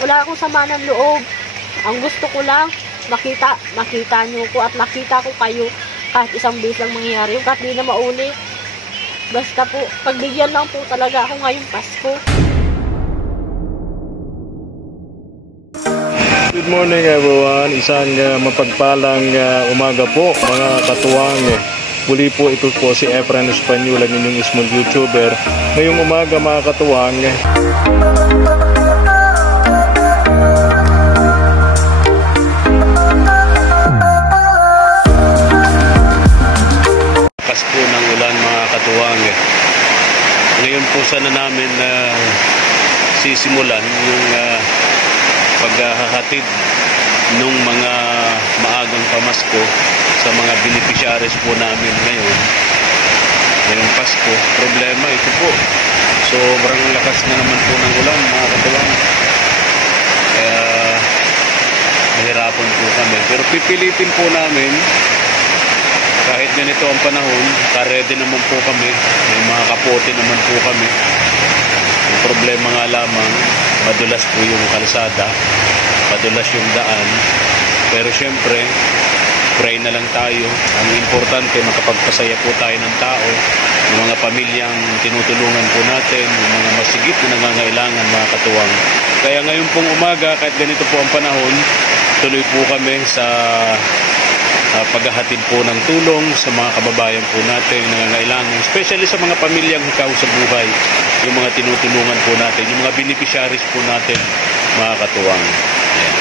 wala akong sama ng loob. Ang gusto ko lang, makita nyo ko at makita ko kayo kahit isang beses lang mangyayari yung kahit di na maulit. Basta po, pagbigyan lang po talaga ako ngayong Pasko. Good morning everyone, isang mapagpalang umaga po mga katuwang. Muli po ito po si Efren Espanyol, ang inyong small YouTuber. Ngayong umaga mga katuwang, Pasko ng ulan mga katuwang. Ngayon po sana namin sisimulan yung paghahatid nung mga maagang pamasko sa mga beneficiaries po namin ngayong Pasko. Problema ito po, sobrang lakas na naman po ng ulan mga katuwang, kaya mahirapan po kami, pero pipilitin po namin kahit ganito ang panahon. Karedy naman po kami, may mga kapote naman po kami. Ang problema nga lamang, madulas po yung kalsada, madulas yung daan, pero syempre pray na lang tayo. Ang importante, makapagpasaya po tayo ng tao, yung mga pamilyang tinutulungan po natin, yung mga masigit na nangangailangan mga katuwang. Kaya ngayon pong umaga, kahit ganito po ang panahon, tuloy po kami sa paghahatid po ng tulong sa mga kababayan po natin nangangailangan, especially sa mga pamilyang hikaw sa buhay, yung mga tinutulungan po natin, yung mga beneficiaries po natin mga katuwang. Ayan.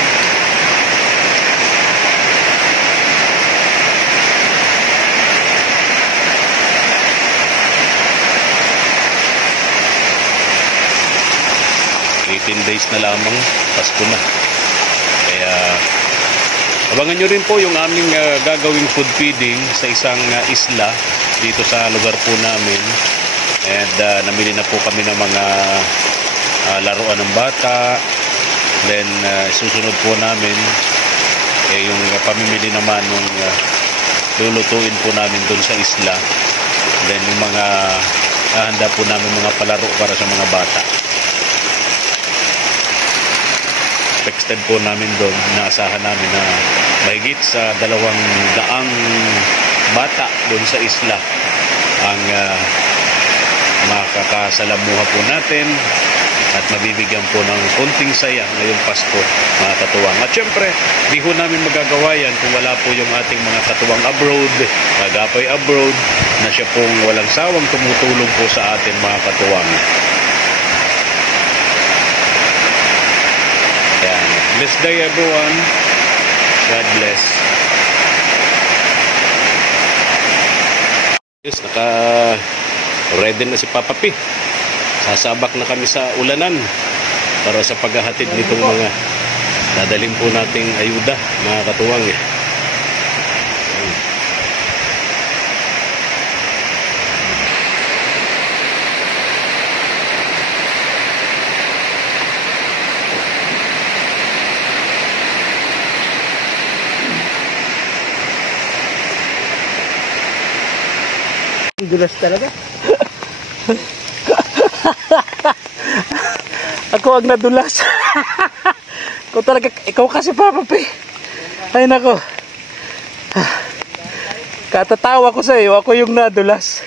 Days na lamang, Pasko na. Kaya abangan nyo rin po yung aming gagawing food feeding sa isang isla dito sa lugar po namin. And namili na po kami ng mga laruan ng bata. Then susunod po namin yung pamimili naman ng lulutuin po namin doon sa isla. Then yung mga hahanda po namin mga palaro para sa mga bata. Expected po namin doon, inaasahan namin na mahigit sa 200 bata doon sa isla ang makakasalamuha po natin at mabibigyan po ng konting saya ngayong Pasko mga katuwang. At syempre, di ho namin magagawa yan kung wala po yung ating mga katuwang abroad, kagapay abroad, na siya pong walang sawang tumutulong po sa atin mga katuwang. Blessed day everyone. God bless. Yes, naka-ready na si Papa P. Sasabak na kami sa ulanan para sa paghahatid nitong mga dadalhin po nating ayuda, mga katuwang. Dulas talaga. Ako ang nadulas. Ikaw kasi Papa P. Ay nako. Katatawa ko sa iyo, ako yung nadulas.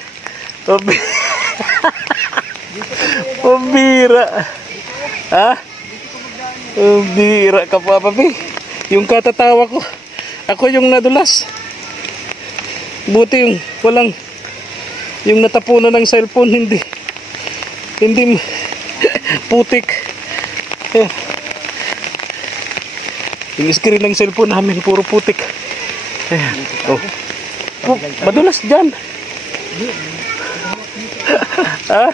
Pambira. Ha? Pambira ka Papa P. Yung katatawa ko, ako yung nadulas. Buti yung walang, yung natapunan ng cellphone, hindi putik. Yung screen ng cellphone namin puro putik. Oh. Madulas dyan. Ha?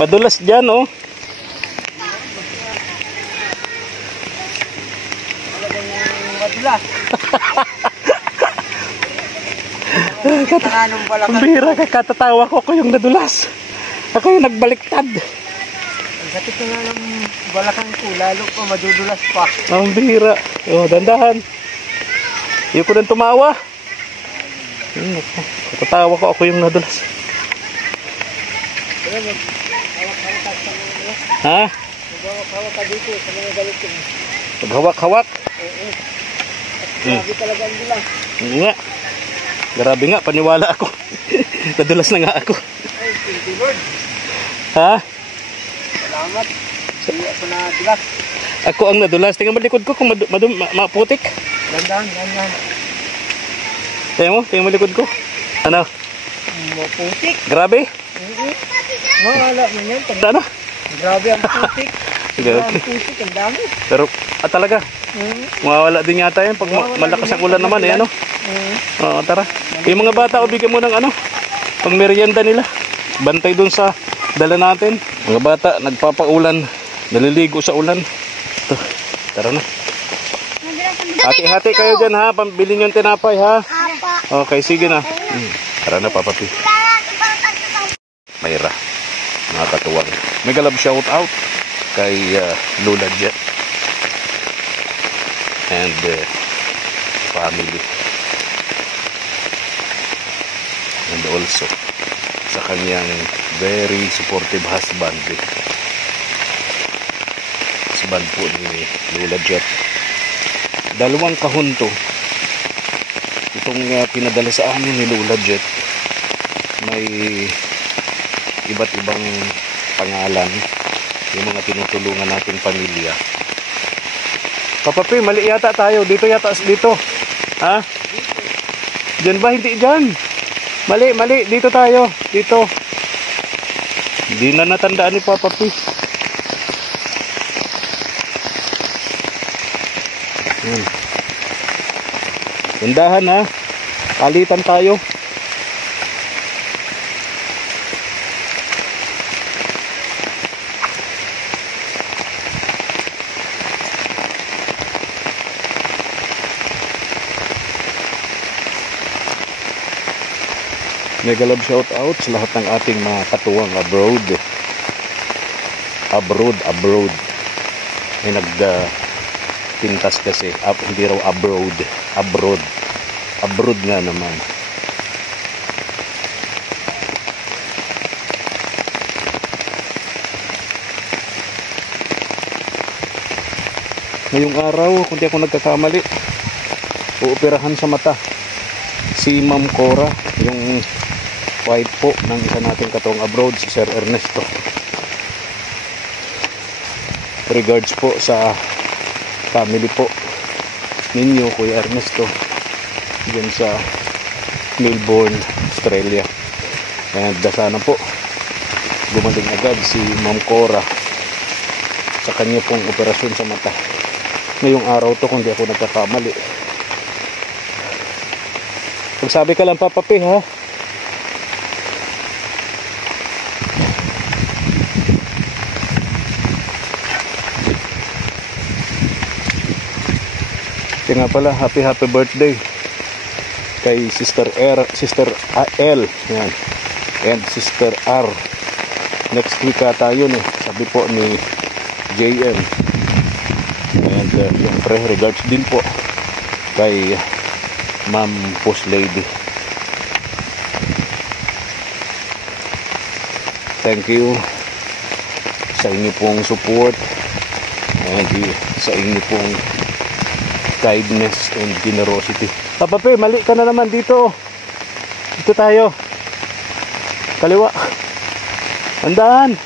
Madulas dyan, oh. Madulas. Ang bira ka, katatawa ko, ako yung nadulas. Ako yung nagbaliktad. Ang sakit na nga ng balakang ko, lalo pa madudulas pa. Ang bira. Oh, dandahan. Hindi ko nang tumawa. Katatawa ko, ako yung nadulas. Ha? Hawak-hawak ka dito sa mga galit ko. Paghawak-hawak. Grabe talaga ang bilang. Hindi nga. Grabe nga, paniwala ako. Nadulas na nga ako. Ay, thank you Lord. Ha? Salamat. Hindi ako nadulas. Ako ang nadulas. Tingnan mo likod ko kung maputik. Dandan. Tingnan mo likod ko. Ano? Putik. Grabe? Wala mo yan. Ano? Grabe ang putik. Sige. Ang putik, ang dami. Pero, talaga. Mawawala din yata yan pag malakas ang ulan naman. Eh, ano? Oo, tara. Yung mga bata, bigyan mo ng ano, pang merienda nila. Bantay dun sa dala natin. Mga bata, nagpapaulan. Naliligo sa ulan. Ito, tara na. Hati-hati kayo dyan ha. Pambili nyo yung tinapay ha. Okay, sige na. Tara na, Papa P. Mayra. Mga katuwang. Mega love shout out kay Lola Jet and family. And also sa kanyang very supportive husband. Husband po ni Lola Jet. 2 kahon to. Itong pinadala sa amin ni Lola Jet. May iba't ibang pangalan. Yung mga tinutulungan nating pamilya. Papa P, mali yata tayo. Dito yata, dito. Ha? Diyan ba? Hindi dyan. Mali. Dito tayo. Dito. Hindi na natandaan ni Papa P. Tindahan ha. Palitan tayo. Mega love shout out sa lahat ng ating mga katuwang abroad. May pintas kasi hindi raw abroad nga naman. Ngayong araw, kung di ako nagkakamali, uoperahan sa mata si Ma'am Cora, yung wife po ng isa nating katuwang abroad, si Sir Ernesto. Regards po sa family po ninyo, Kuya Ernesto, dyan sa Melbourne, Australia. And sana po gumaling agad si Ma'am Cora sa kanya pong operasyon sa mata. Ngayong araw to, kung di ako nagkakamali. Pagsabi ka lang, Papa P, ha? Kaya nga pala, happy birthday kay Sister L, yan, and Sister R. Next week tayo eh, sabi po ni JM. And syempre, regards din po kay Ma'am Post Lady. Thank you sa inyo pong support and sa inyo pong kindness and generosity. Papa P, mali ka na naman dito. Dito tayo. Kaliwa. Andaan.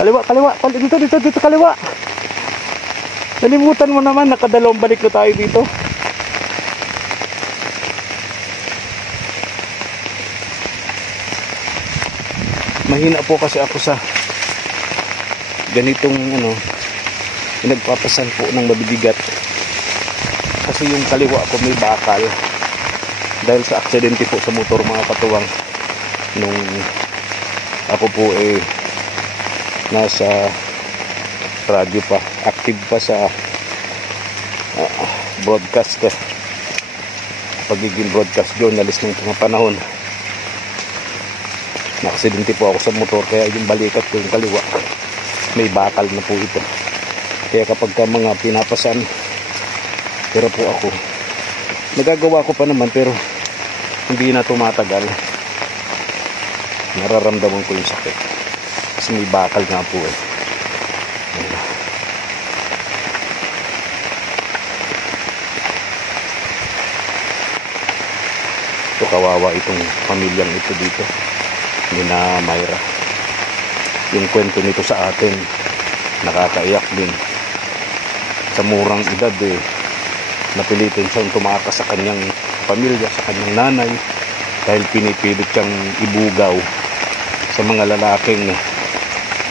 Kaliwa. Dito kaliwa. Nalimutan mo naman, nakadalawang balik na tayo dito. Mahina po kasi ako sa ganitong nagpapasan po ng mabibigat. Kasi yung kaliwa ko may bakal. Dahil sa aksidente po sa motor, mga katuwang, nung ako po nasa radyo pa, active pa sa broadcast, pagiging broadcast journalist ng mga panahon. Nakaksidente po ako sa motor, kaya yung balikat ko yung kaliwa may bakal na po ito. Kaya kapag ka mga pinapasan, pero po ako nagagawa ko pa naman, pero hindi na tumatagal. Nararamdaman ko yung sakit. Kasi may bakal nga po eh. Ayan. So kawawa itong pamilyang ito dito. Ni na Myra. Yung kwento nito sa atin, nakakaiyak din. Sa murang edad eh, napilitin siyang tumakas sa kanyang pamilya, sa kanyang nanay, dahil pinipilit siyang ibugaw sa mga lalaking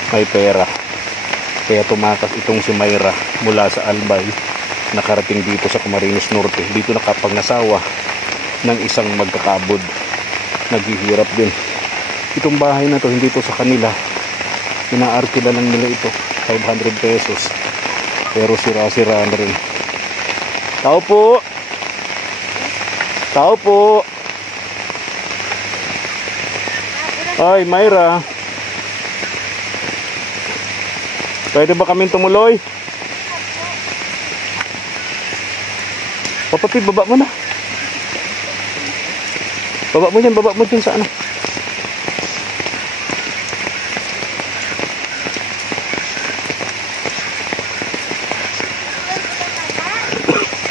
may pera. Kaya tumakas itong si Myra mula sa Albay, nakarating dito sa Camarines Norte. Dito nakapagnasawa ng isang magkakabod. Naghihirap din. Itong bahay na to, hindi to sa kanila. Inaarkila lang nila ito, 500 pesos. Pero sira-sira na rin. Tao po! Tao po! Ay, Myra. Pwede ba kaming tumuloy? Papapi, baba mo na. Baba mo dyan sa ano.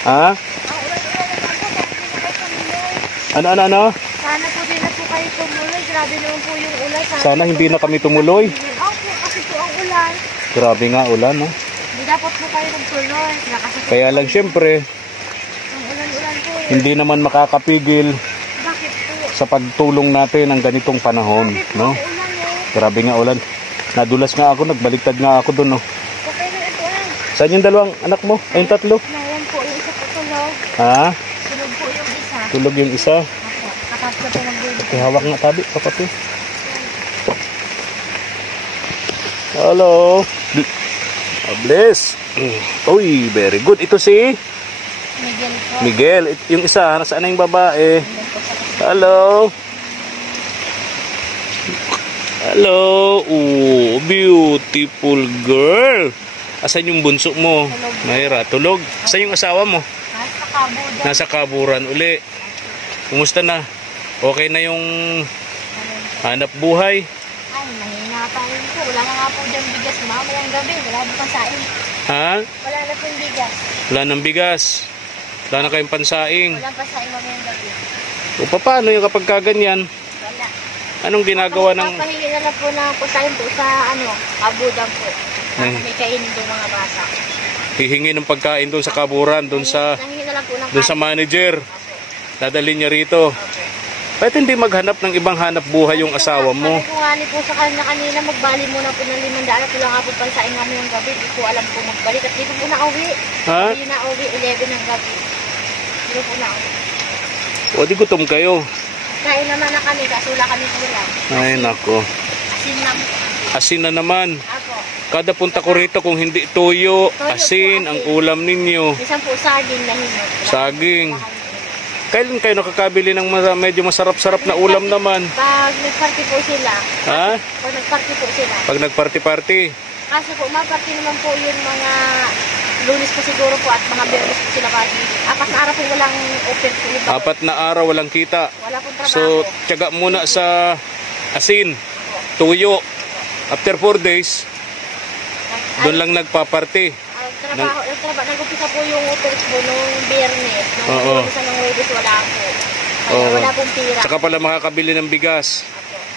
Ha? Ano? Sana po din na po kayo tumuloy. Grabe naman po yung ulan. Sana hindi na kami tumuloy. Opo, kasi po ang ulan. Grabe nga ulan, no? Hindi dapat po kayo nagtuloy. Kaya lang syempre, ang ulan-ulan po. hindi naman makakapigil Bakit po? sa pagtulong natin ng ganitong panahon, no? Ang ulan eh. Grabe nga ulan. Nadulas nga ako, nagbaliktad nga ako doon, no? Okay na ito eh. Saan yung dalawang anak mo? Ay, yung tatlo? Nayan po yung isa po tulog. Ha? Tulog po yung isa. Tulog yung isa. Opo, kakasya po magbibig. Okay, hawak nga tabi, kapatid. Hello. Bless. Uy, very good. Ito si Miguel po. Miguel. Yung isa, nasaan na yung babae? Hello. Hello. Oh, beautiful girl. Asan yung bunso mo? Myra, tulog. Asan yung asawa mo? Nasa kabudan. Nasa kaburan uli. Kumusta na? Okay na yung hanap buhay? Ay, mahina pa rin po. Wala na nga po dyan bigas. Mamayang gabi. Wala na pang saing. Ha? Wala na pong bigas. Wala nang bigas. Wala na kayong pansaing. Wala pa saing mamayang gabi. O paano yung kapag kaganyan? Wala. Anong ginagawa ng... Papahingi na lang po na pusahin po sa kabudan po. Ay. May kainin doon mga bata. Hihingi ng pagkain doon sa kaburan, doon sa Nahingi na lang po ng doon sa manager. Dadalhin niya rito. Opo. Pwede hindi maghanap ng ibang hanap buhay yung asawa mo. Sabi ko nga ni po sa kanya kanina, magbali muna po ng 500 at wala nga po pansaing namin ng gabi. Di ko alam po magbalik at dito po na-uwi. Ha? Hindi na-uwi, 11 ng gabi. Dito po na-uwi. O di gutom kayo. Kain naman na kami, kaso wala kami ulam. Ay nako. Asin lang. Asin na naman. Ako. Kada punta ko rito kung hindi toyo, asin ang ulam ninyo. Isang po saging na hinot. Saging. Kailan kayo nakakabili ng medyo masarap-sarap na ulam naman? Pag nagparty po sila. Ha? Pag nagparty po sila. Pag nagparty-party. Kasi po, maparty naman po yun mga Lunes po siguro po at mga Biyernes po sila kasi. 4 na araw po walang open po. Iba. 4 na araw walang kita. Wala pong trabaho. So, tiyaga muna sa asin, tuyo. After 4 days, doon lang nagpaparty. Nag-umpisa po yung utils po nung Biyernes. Nung Oo. umpisa ng Webes wala po. Kaya Oo. wala pong pira. Tsaka pala makakabili ng bigas.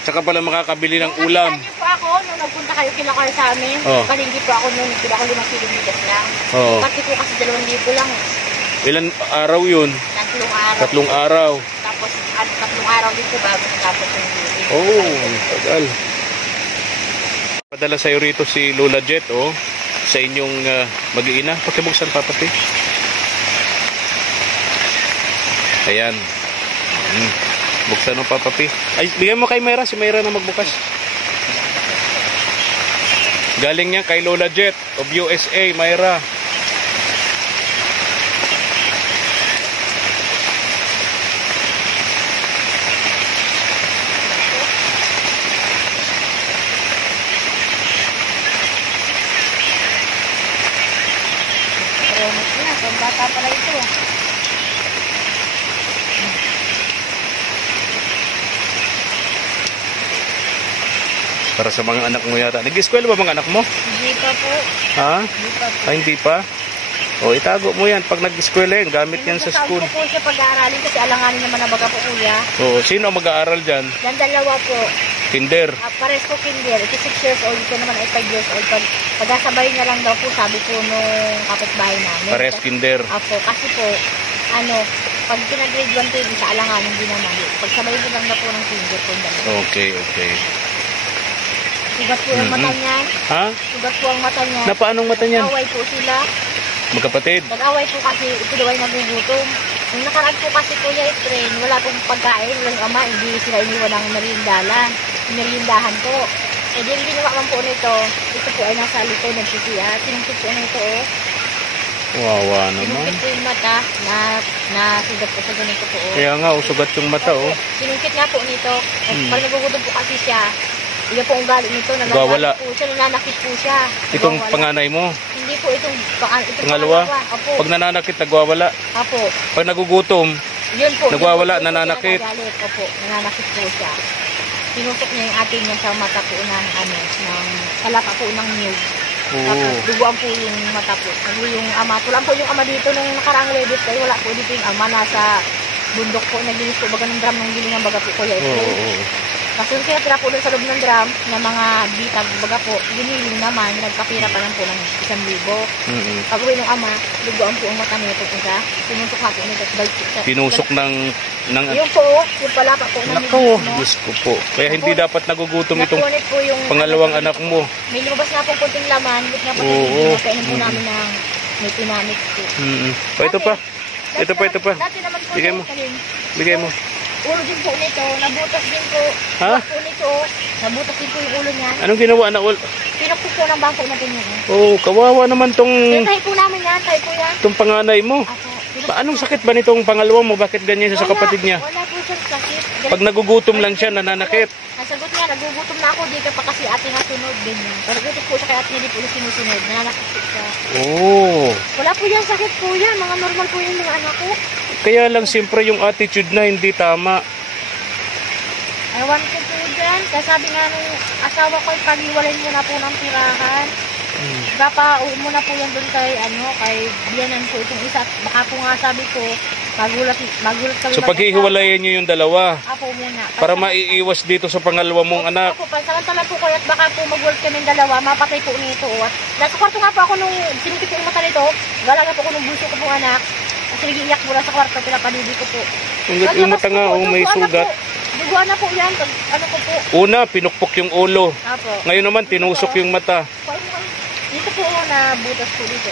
Tsaka pala makakabili ng ulam. Nakita niyo po ako nung nagpunta kayo kila kayo sa amin. Oo. Palinggi po ako nung kila ko 5 kilo bigas lang. Oo. Pati po kasi 2,000 lang. Ilan araw yun? 3 araw. 3 araw. Tapos 3 araw dito bago tapos yung bilis. Oh, tagal. Padala sa'yo rito si Lola Jet, oh. Sa inyong mag-iina. Pakibuksan, papati. Ayan. Buksan mo, papapi. Ay, bigyan mo kay Myra. Si Myra na magbukas. Galing niya kay Lola Jet of USA, Myra. Promise na, kung bata pala ito. Para sa mga anak mo yata. Nag-eskwela ba mga anak mo? Hindi pa po. Ha? Hindi pa po. Ay, hindi pa? O, itago mo yan. Pag nag-eskwela yan, gamit yan sa school. Pinagsasabi ko po siya pag-aaralin kasi alanganin naman na baga po kuya. O, sino ang mag-aaral dyan? Yan dalawa po. Kinder. Pares po kinder. Ito 6 years old. Ito naman ay 5 years old. Pag-asabay na lang daw po sabi po nung kapitbahay namin. Pares kinder. Apo, kasi po, pag pinag-grade 1 to sa alanganin hindi naman. Pagsabay ko lang na po ng kinder po. Okay, okay. Sugat po ang mata niya. Ha? Sugat po ang mata niya. Na paanong mata niyan? Nag-away po sila. Magkapatid? Nag-away po kasi ito daw ay nagugutom. Nung nakaraan po kasi kuya train, wala pong pagkain, walang ama, hindi sila iniwan ng meriendahan po. E di yung ginawa man po nito, ito po ay nasa likod, nagsisiya. Sinungkit po nito Wawa naman. Sinungkit po yung mata, na sugat po sa ganito po Kaya nga, sugat yung mata Sinungkit nga po nito, pag nagugutom po kasi siya, iba po ang galing nito, Nagwawala. po siya, nananakit po siya. Itong Nagwawala. panganay mo? Hindi po, itong Pangalawa? Apo. Pag nananakit, nagwawala. Apo. Pag nagugutom, Yun po. nagwawala, yun po, nananakit. Opo, nananakit po siya. Sinusok niya yung atin niya sa mata po ng salapa po ng niyog. Tapos duguan po yung mata po. Yung ama. Pulang po yung ama dito nung nakaraang Wednesday kayo. Wala po dito yung ama. Nasa bundok po. Naglinis po baga ng drum ng gilingang baga po kuya. Kasi yung kinatira po doon sa loob ng drum na mga bitag baga po. Giniling naman. Nagkapira pa lang po ng 1,000. Pag uwi ng ama, duguan po ang mata nito isa. Sinusok ha po nito. Tinusok ng yung po, yung palapa po ng Nako, Diyos ko po. Kaya hindi dapat nagugutom itong napunit po yung pangalawang anak mo. May lumabas na po kunting laman, bit nga po kainin po namin ng may pinamit po. O, ito pa. Ito pa. Dati naman po Bigay mo. Bigay mo. Ulo din po nito, nabutas din po. Ha? Po nito, nabutas din po yung ulo niya. Anong ginawa na Pinakpo po ng bangko na ganyan. kawawa naman Tayo po namin yan, tayo po yan. tong panganay mo. Anong sakit ba nitong pangalawa mo? Bakit ganyan siya sa kapatid niya? Wala po siyang sakit. Pag nagugutom lang siya, nananakit. Nasagot niya, nagugutom na ako, di ka pa kasi ate nga sunod din. Nagugutom po siya kaya ate niya di po na sinusunod. Nananakit po siya. Wala po yan sakit po yan. Mga normal po yung mga anak ko. Kaya lang siyempre yung attitude na hindi tama. Ewan ko po dyan. Kaya sabi nga nung asawa ko, pag-iwalay mo na po ng tirahan. Baka muna po yan doon kay biyanan ko itong isa. Baka po nga sabi ko, magulat kami. So paghihiwalayan niyo yung dalawa Apo muna. para maiiwas dito sa pangalawa mong anak. Apo, pansamantala po ko at baka po mag-work kami dalawa, mapatay po nito. At nasa kwarto nga po ako nung sinukit po yung mata nito, galaga po ako nung bunso ko pong anak. Kasi nag-iiyak mula sa kwarto, pinapadidi ko po. Yung mata nga, may sugat. Duguan na po yan. Ano ko po? Una, pinukpok yung ulo. Apo. Ngayon naman, tinusok yung mata. Dito po na butas po dito.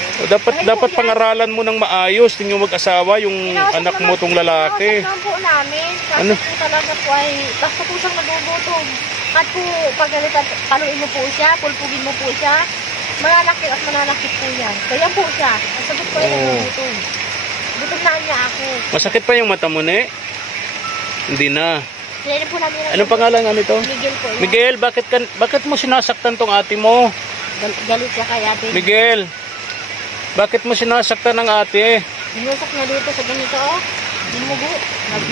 Dapat pangaralan mo ng maayos ninyong mag-asawa yung anak mo tong lalaki. Pinawasap po namin. Kasi po talaga po ay basta po siyang nagugutom. At po pagalitan, paluin mo po siya, pulpugin mo po siya. Mananakit at mananakit po yan. Kaya po siya. Ang sagot po ay nagugutom. Gutom na niya ako. Masakit pa yung mata mo, ne? Hindi na. Kaya po namin. Anong pangalan nga nito? Miguel po yan. Miguel, bakit mo sinasaktan tong ate mo? Galit siya kay ate. Miguel, bakit mo sinasaktan ng ate? Inusok niya dito sa ganito, Dumugo.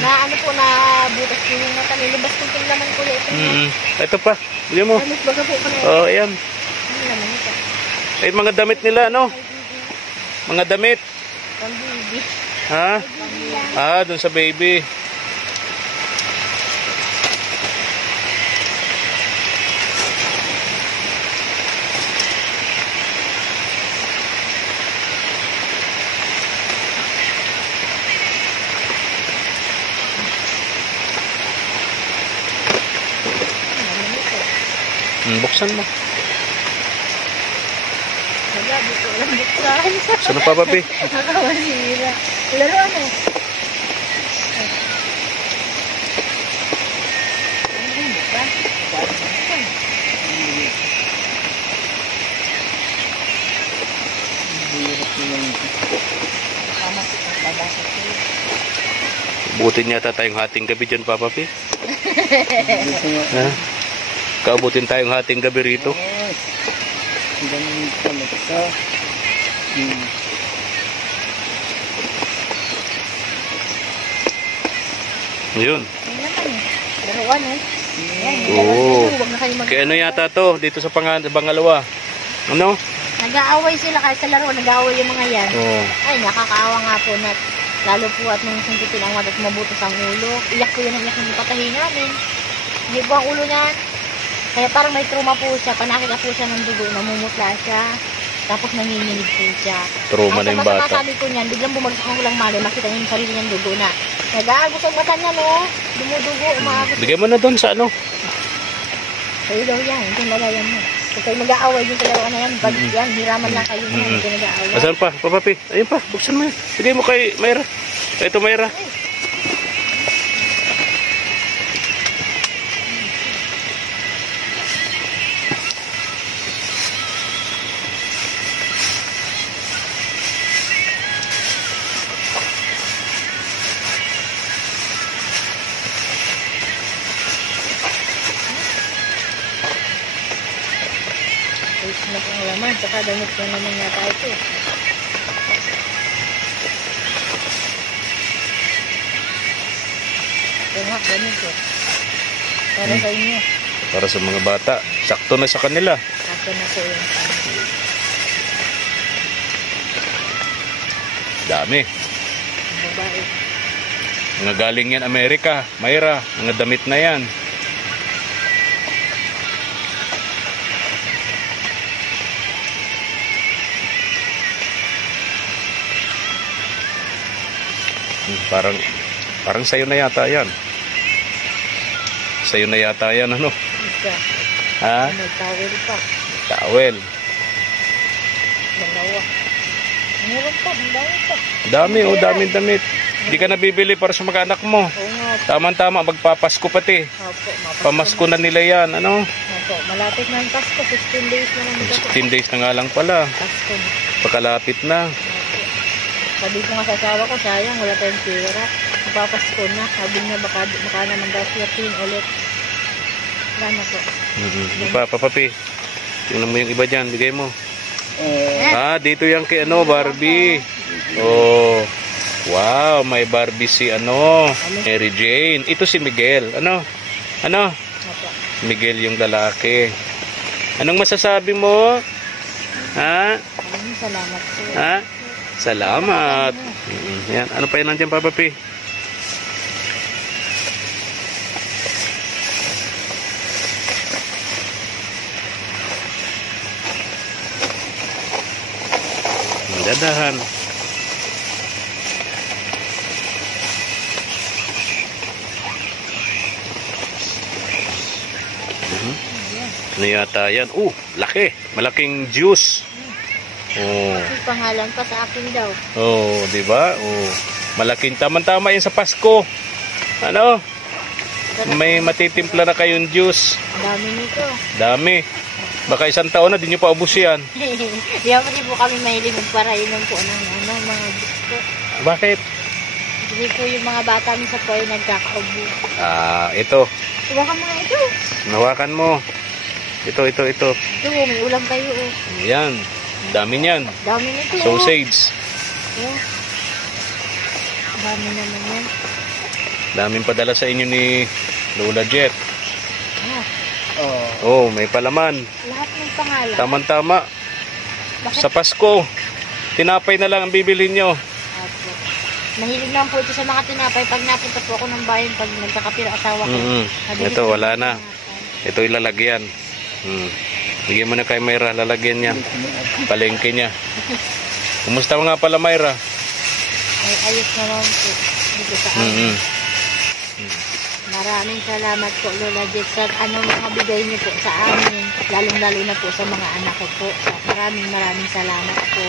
Ano po na butas po yung mata. Nilabas ko yung laman ko ito. Ito pa, bili mo. Alis baga po ko na Oo, ayan. Ano naman ito? Ay, mga damit nila, no? Mga damit. Pang-baby. Ha? Dun sa baby. Buksan mo. Wala, dito lang buksan. Saan pa, papi? Nakakawasira. Laro ano? Butin yata tayong hating gabi dyan, Papa Pi. Ha? Kaabutin tayong hating gabi rito. Yun. Laruan eh. Oo. Huwag na kayo Kaya ano yata to, dito sa pangalawa? Ano? Nag-aaway sila kahit sa laro, nag-aaway yung mga yan. Oo. Ay, nakakaawa nga po na lalo po at nung sungkitin ang mata at mabutos ang ulo. Iyak po yan ang iyak ng patahin namin. Hindi po ang ulo niyan. Kaya parang may trauma po siya. Panakita po siya ng dugo, namumutla siya. Tapos nanginginig po siya. Trauma na yung Ang bata. sabi ko niyan, biglang bumagsak ang ulang mali, makita niya yung sarili niyang dugo na. Nag-aagos ang mata niya, no? Dumudugo, umaagos. Bigyan mo na doon sa ano. Sa'yo daw yan, yung lagayan mo. Kung kayo mag-aaway yung kalawa na yan, pag yan, hiraman lang kayo niya, hindi kayo nag-aaway. Asan pa? Papapi. Ayun pa. Buksan mo yan. Bigay mo kay Mayra. Ito Mayra. Ayos na po ang laman, saka damit na naman yata ito. Ito nga, ganito. Para sa inyo. Para sa mga bata. Sakto na sa kanila. Kasi na po yung Dami. babae. Mga galing yan Amerika. Mayra. Mga damit na yan. Parang sayo na yata yan. Sayo na yata yan, ano? Isa. Ha? May towel pa. Towel. Dalawa. Meron pa, ang dami pa. Dami, oh, dami damit. Hindi ka nabibili para sa mga anak mo. Oo nga. Tama-tama, magpapasko pati. Opo, Pamasko na nila yan, ano? Opo, malapit na ang Pasko. 16 days na lang dito. 16 days na nga lang pala. Pasko. Pagkalapit na. Opo. Sabi ko nga sa asawa ko, sayang, wala tayong pera. Mapapasko na. Sabi niya, baka naman daw siya ulit. Wala na po. Papapi. Tingnan mo yung iba dyan, bigay mo. Dito yung kay ano, Barbie. Oh. Wow, may Barbie si ano, Mary Jane. Ito si Miguel. Ano? Opo. Miguel yung lalaki. Anong masasabi mo? Ha? Maraming salamat po. Ha? Salamat. Yan. Ano pa yan nandiyan, Papapi? Dadahan. Ano yata yan? Laki. Malaking juice. Oh. May pangalan pa sa akin daw. Oh, di ba? Oh. Malaking tama-tama yan sa Pasko. Ano? May matitimpla na kayong juice. Dami nito. Dami. Baka isang taon na din nyo paubos yan. Di ba pati po kami mahilig magparainan po ng mga gusto. Bakit? Hindi po yung mga bata minsan po ay nagkakaubo. Ito. Hawakan mo nga ito. Nawakan mo. Ito. Ito, may ulam kayo. Oh. Yan. Dami niyan. Dami nito. Sausage. Oh. Dami naman yan. Daming padala sa inyo ni Lola Jet. Ah, Oh, may palaman. lahat ng pangalan. Tama-tama. Bakit? Sa Pasko, tinapay na lang ang bibili nyo. Opo. Mahilig naman po ito sa mga tinapay. Pag napunta po ako ng bayan, pag nagkakapira asawa ko. nabili Ito, ko wala ng na. tinapay. Ito ilalagyan. Bigyan mo na kay Mayra, lalagyan niya. Palengke niya. Kumusta nga pala, Mayra? Ay, ayos na naman po. Dito sa amin. Maraming salamat po, Lola Jet, sa anong mga bigay niyo po sa amin. Lalong-lalo na po sa mga anak ko po. Maraming salamat po.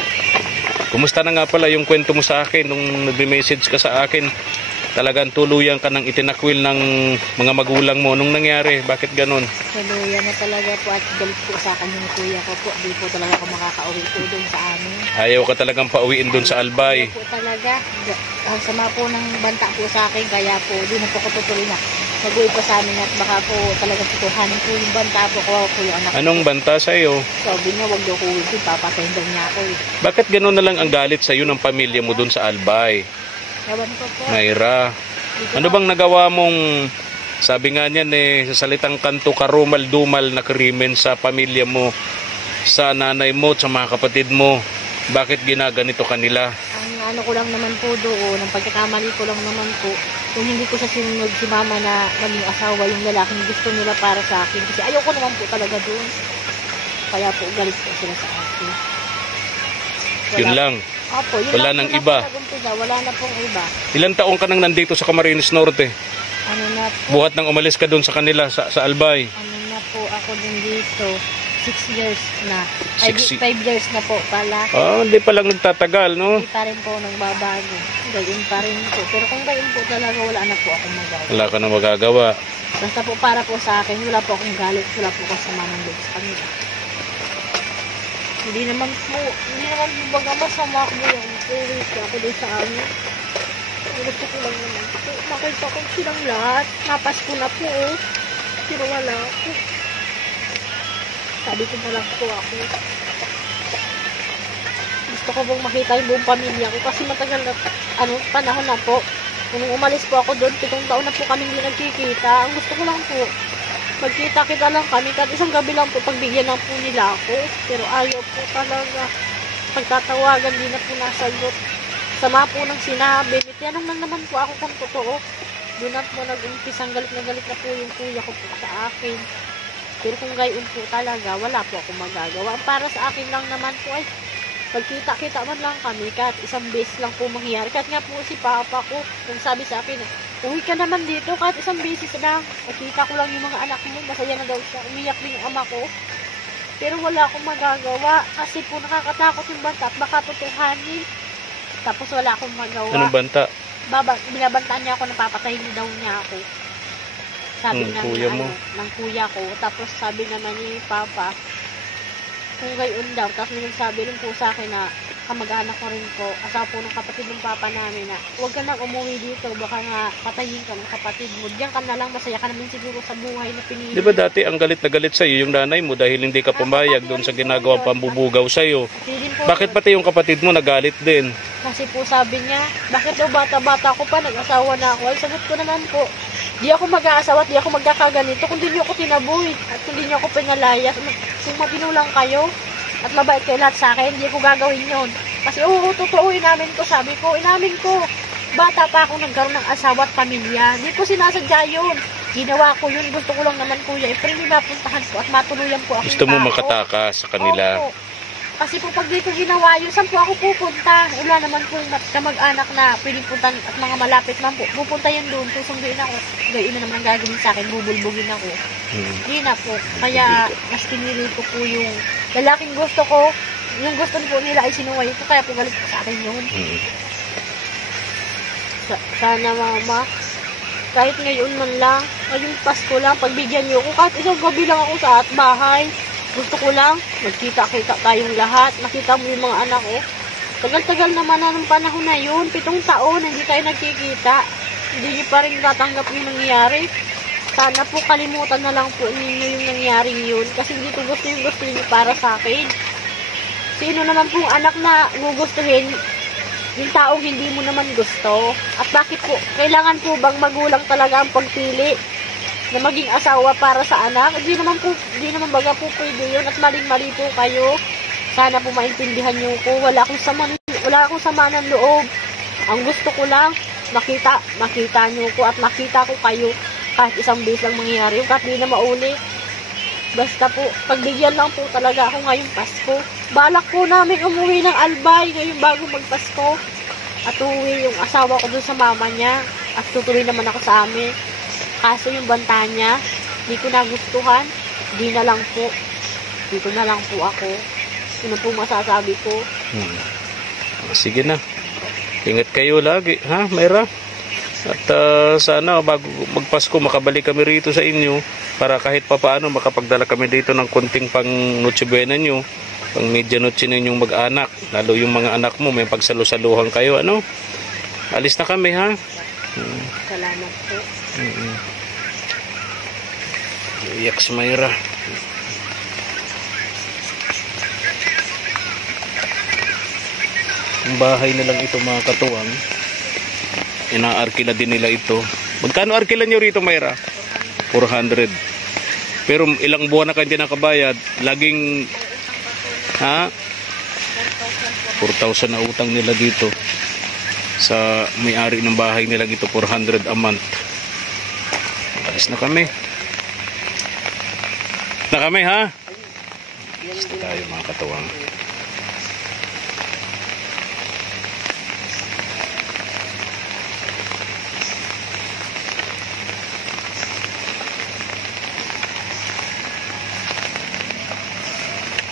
Kumusta na nga pala yung kwento mo sa akin nung nagme-message ka sa akin? Talagang tuluyan ka ng itinakwil ng mga magulang mo. Nung nangyari? Bakit ganun? Tuluyan na talaga po at galit po sa akin yung kuya ko po. Di po talaga ako makakauwi po doon sa amin. Ayaw ka talagang pauwiin dun sa Albay. Ayaw po talaga. Ang sama po ng banta po sa akin. Kaya po, di na po ko tutuloy na mag-uwi pa sa amin at baka po talagang tutuhanin po yung banta po ko yung anak ko. Anong banta sa'yo? Sabi niya, wag daw ko uwi. Papatayin daw niya ako. Bakit ganun na lang ang galit sa'yo ng pamilya mo dun sa Albay? Gawan ko po. Mayra, ano bang nagawa mong Sabi nga niyan sa salitang kanto, karumal-dumal na krimen sa pamilya mo, sa nanay mo, sa mga kapatid mo. Bakit ginaganito kanila? Ang ano ko lang naman po doon, ang pagkakamali ko lang naman po, kung hindi ko siya sinunod si mama na maging asawa yung lalaking gusto nila para sa akin. Kasi ayoko naman po talaga doon. Kaya po galit po sila sa akin. Yun lang. Opo, yun Wala lang nang po iba. Wala na pong iba. Ilang taong ka nang nandito sa Camarines Norte? Ano na po, Buhat nang umalis ka doon sa kanila, sa Albay. ano na po ako din dito. 6 years na. Ay, 6 5 years na po pala. Hindi pa lang nagtatagal, no? Hindi pa rin po nagbabago. Gayon pa rin po. Pero kung gayon po talaga, wala na po akong magagawa. Wala ka na magagawa. Basta po para po sa akin, wala po akong galit, wala po kasama ng loob sa kanila. Hindi naman po baga masama ko yung tuwis ako doon sa amin. Gusto ko lang naman po. Makita ko silang lahat. Napasko na po. Pero wala po. Sabi ko na lang po ako. Gusto ko pong makita yung buong pamilya ko kasi matagal na panahon na po. Nung umalis po ako doon, 7 taon na po kami hindi nagkikita. Ang gusto ko lang po, magkita-kita lang kami. Kahit isang gabi lang po, pagbigyan lang po nila ako. Pero ayaw po talaga. Pagtatawagan, di na po nasagot. Sama po ng sinabi. Tinanong lang naman po ako kung totoo. Doon na po nag-umpisang galit na po yung kuya ko po sa akin. Pero kung gayon po talaga, wala po akong magagawa. Para sa akin lang naman po ay pagkita-kita man lang kami, kahit isang beses lang po mangyari. Kahit nga po si papa ko, nagsabi sa akin, uwi ka naman dito, kahit isang beses lang. Nakita ko lang yung mga anak mo, masaya na daw siya. Umiyak din yung ama ko. Pero wala akong magagawa kasi po nakakatakot yung banta at baka tutuhanin. Tapos wala akong magawa. Anong banta? Binabantaan niya ako na papatayin daw niya ako. Sabi ng kuya mo? Ng kuya ko. Tapos sabi naman ni Papa, kung gayon daw. Tapos may nagsabi rin po sa akin na kamag-anak ko rin po, asawa po ng kapatid ng Papa namin na huwag ka nang umuwi dito, baka nga patayin ka ng kapatid mo. Diyan ka na lang, masaya ka naman siguro sa buhay na pinili. Di ba dati ang galit na galit sa'yo yung nanay mo dahil hindi ka pumayag doon sa ginagawa pambubugaw sa'yo? Bakit pati yung kapatid mo nagalit din? Kasi po sabi niya, bakit daw bata-bata ko pa, nag-asawa na ako? Ay, sagot ko naman po, di ako mag-aasawa at di ako magkakaganito kung di niyo ako tinaboy at kung di niyo ako pinalayas. Kung matino lang kayo at mabait kayo lahat sa akin, hindi ko gagawin yun. Kasi totoo, inamin ko, sabi ko, inamin ko. Bata pa ako nagkaroon ng asawa at pamilya. Hindi ko sinasadya yun. Ginawa ko yun. Gusto ko lang naman kuya. Pero hindi napuntahan ko at matuluyan ko ako. Gusto mo makatakas sa kanila? Opo. Kasi po pag dito ginawa yun, saan po ako pupunta? Wala naman po kamag-anak na pwedeng puntan at mga malapit man po. Pupunta yun doon, susunduin ako. Gawin na naman ang gagawin sa akin, bubulbugin ako. Hindi na po. Kaya mas pinili ko po yung lalaking gusto ko. Yung gusto po nila ay sinuway ko, kaya po galit po sa akin yun. Sana mama, kahit ngayon man lang, ngayong Pasko lang, pagbigyan niyo ko, kahit isang gabi lang ako sa bahay. Gusto ko lang, magkita-kita tayong lahat. Nakita mo yung mga anak ko. Tagal-tagal naman na ng panahon na yun. 7 taon, hindi tayo nagkikita. Hindi niyo pa rin tatanggap yung nangyari. Sana po kalimutan na lang po ninyo yung nangyaring yun. Kasi hindi ko gusto niyo para sa akin. Sino naman pong anak na gugustuhin yung taong hindi mo naman gusto? At bakit po, kailangan po bang magulang talaga ang pagpili na maging asawa para sa anak? Hindi naman baga po pwede yun at maling-mali po kayo. Sana po maintindihan niyo ko. Wala akong sama ng loob. Ang gusto ko lang, makita niyo ko at makita ko kayo kahit isang beses lang mangyari yung kahit di na mauli. Basta po, pagbigyan lang po talaga ako ngayong Pasko. Balak po namin umuwi ng Albay ngayong bago magpasko. At uwi yung asawa ko dun sa mama niya. At tutuloy naman ako sa amin. Kaso yung banta niya, di ko nagustuhan. Di na lang po. Dito na lang po ako. Ano po masasabi ko? Sige na. Ingat kayo lagi, ha, Mayra? At sana bago magpasko makabalik kami rito sa inyo para kahit papaano makapagdala kami dito ng konting pang Noche Buena nyo, pang Media Noche ninyong mag-anak. Lalo yung mga anak mo, may pagsalusaluhan kayo, ano? Alis na kami, ha? Salamat po. Iyak si Mayra. Ang bahay na lang ito mga katuwang. Inaarkila din nila ito. Magkano arkila nyo rito, Mayra? 400. Pero ilang buwan na kayo hindi nakabayad, laging, ha? 4,000 na utang nila dito. Sa may-ari ng bahay nila dito, 400 a month. Alis na kami. Ha? Basta tayo mga katuwang.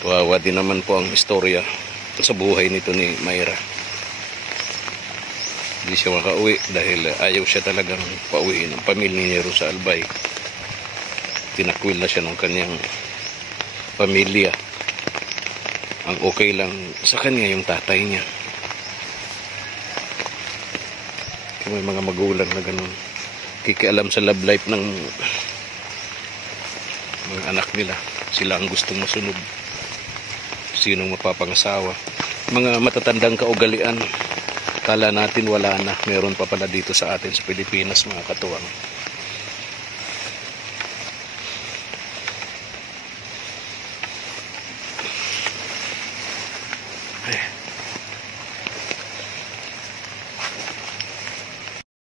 Wawa din naman po ang istorya sa buhay nito ni Mayra. Hindi siya makauwi dahil ayaw siya talagang pauwiin ng pamilya ni Rosa Albay. Tinakwil na siya ng kanyang pamilya. Ang okay lang sa kanya yung tatay niya. Kung may mga magulang na ganun, kikialam sa love life ng mga anak nila. Sila ang gustong masunod. Sinong mapapangasawa. Mga matatandang kaugalian. Kala natin wala na. Meron pa pala dito sa atin sa Pilipinas, mga katuwang.